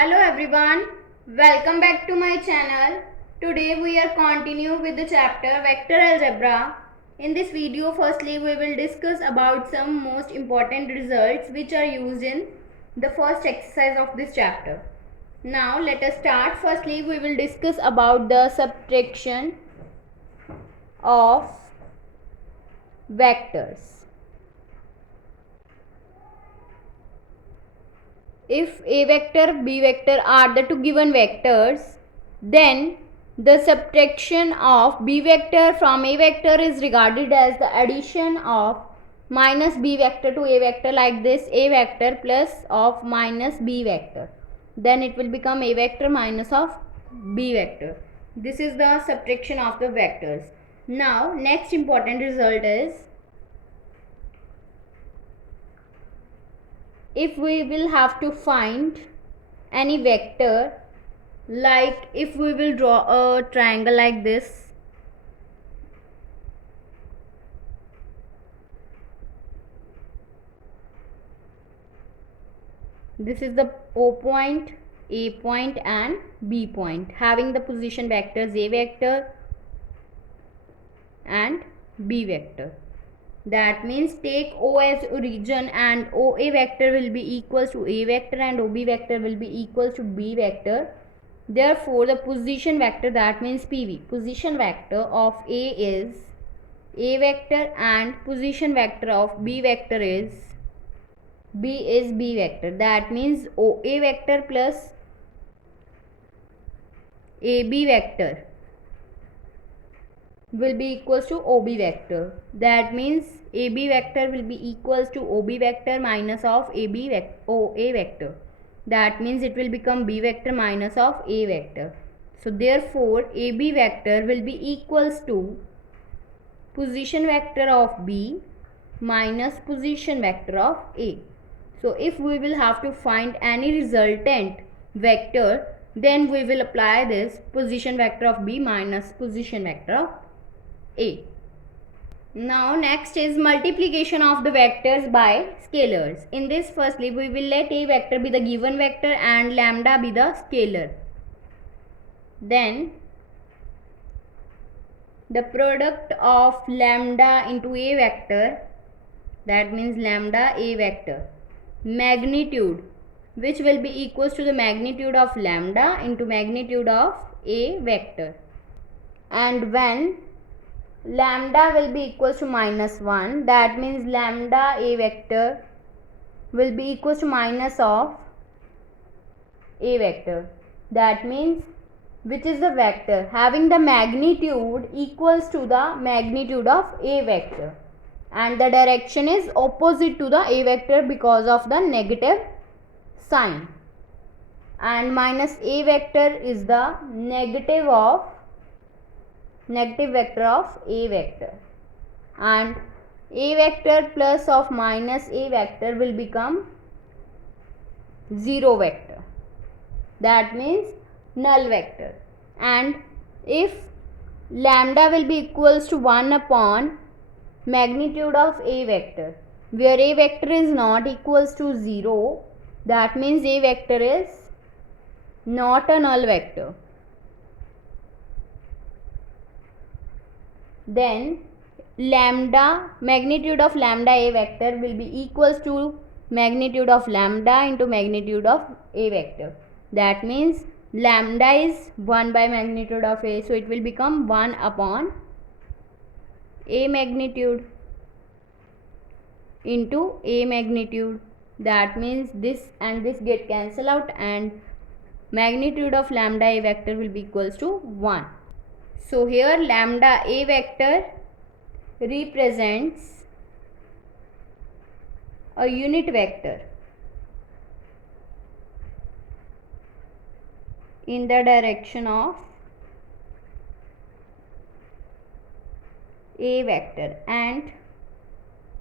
Hello everyone, welcome back to my channel. Today we are continue with the chapter Vector Algebra. In this video, firstly we will discuss about some most important results which are used in the first exercise of this chapter. Now let us start. Firstly we will discuss about the subtraction of vectors. If a vector, b vector are the two given vectors, then the subtraction of b vector from a vector is regarded as the addition of minus b vector to a vector, like this, a vector plus of minus b vector. Then it will become a vector minus of b vector. This is the subtraction of the vectors. Now next important result is, if we will have to find any vector, like if we will draw a triangle like this, this is the O point, A point and B point, having the position vectors A vector and B vector. That means take O as origin and OA vector will be equals to A vector and OB vector will be equals to B vector. Therefore, the position vector, that means PV, position vector of A is A vector and position vector of B vector is B vector. That means OA vector plus AB vector will be equals to OB vector. That means AB vector will be equals to OB vector minus of OA vector. That means it will become B vector minus of A vector. So therefore AB vector will be equals to position vector of B minus position vector of A. So if we will have to find any resultant vector, then we will apply this position vector of B minus position vector of A. Now next is multiplication of the vectors by scalars. In this, firstly we will let a vector be the given vector and lambda be the scalar. Then the product of lambda into a vector, that means lambda a vector, magnitude, which will be equals to the magnitude of lambda into magnitude of a vector. And when lambda will be equals to minus 1, that means lambda a vector will be equals to minus of a vector. That means which is the vector having the magnitude equals to the magnitude of a vector, and the direction is opposite to the a vector because of the negative sign, and minus a vector is the negative vector of a vector, and a vector plus of minus a vector will become 0 vector, that means null vector. And if lambda will be equals to 1 upon magnitude of a vector, where a vector is not equals to 0, that means a vector is not a null vector. Then lambda, magnitude of lambda a vector will be equals to magnitude of lambda into magnitude of a vector. That means lambda is 1 by magnitude of a, so it will become 1 upon a magnitude into a magnitude. That means this and this get cancel out and magnitude of lambda a vector will be equals to 1. So here lambda a vector represents a unit vector in the direction of a vector, and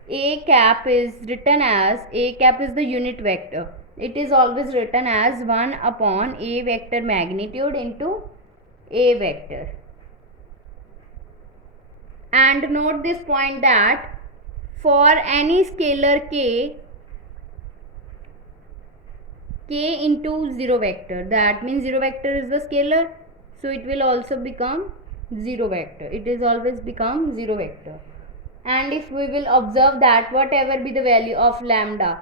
a cap is written as, a cap is the unit vector. It is always written as 1 upon a vector magnitude into a vector. And note this point that for any scalar k, k into 0 vector. That means 0 vector is the scalar, so it will also become 0 vector. It is always become 0 vector. And if we will observe that whatever be the value of lambda,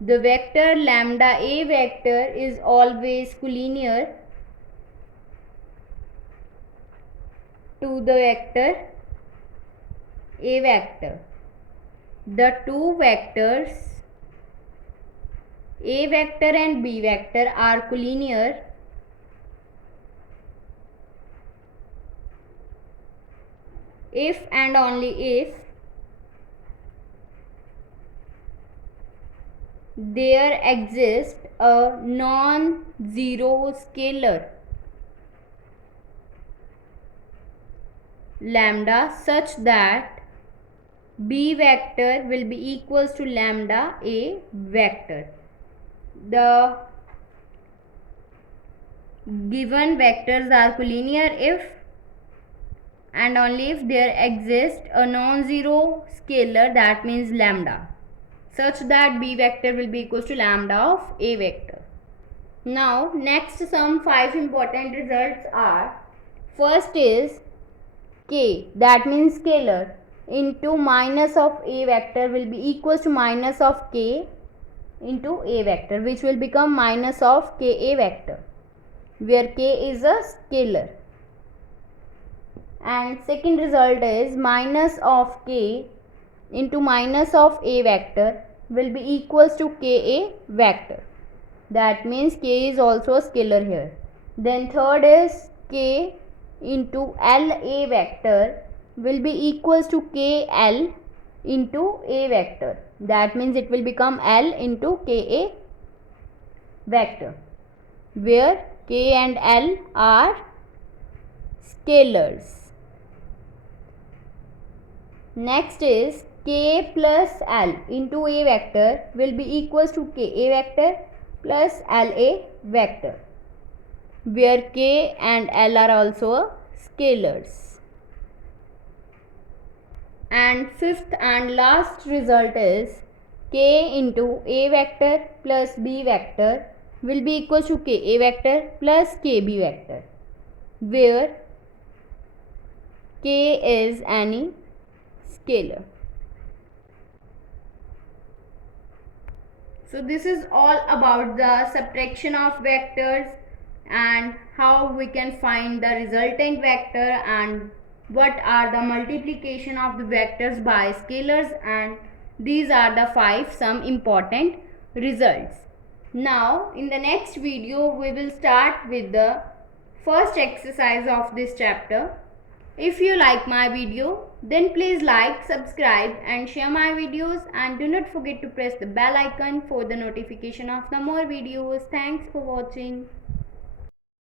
the vector lambda a vector is always collinear to the vector a vector. The two vectors a vector and b vector are collinear if and only if there exists a non-zero scalar lambda such that b vector will be equals to lambda a vector. The given vectors are collinear if and only if there exists a non-zero scalar, that means lambda, such that b vector will be equals to lambda of a vector. Now next some 5 important results are, first is k, that means scalar, into minus of a vector will be equals to minus of k into a vector, which will become minus of ka vector, where k is a scalar. And second result is minus of k into minus of a vector will be equals to ka vector. That means k is also a scalar here. Then third is k into l a vector will be equals to kl into a vector. That means it will become l into ka vector, where k and l are scalars. Next is k plus l into a vector will be equals to ka vector plus la vector, where k and l are also scalars. And fifth and last result is k into a vector plus b vector will be equals to ka vector plus kb vector, where k is any scalar. So this is all about the subtraction of vectors and how we can find the resultant vector and what are the multiplication of the vectors by scalars, and these are the 5 some important results. Now in the next video we will start with the first exercise of this chapter. If you like my video, then please like, subscribe and share my videos, and do not forget to press the bell icon for the notification of the more videos. Thanks for watching.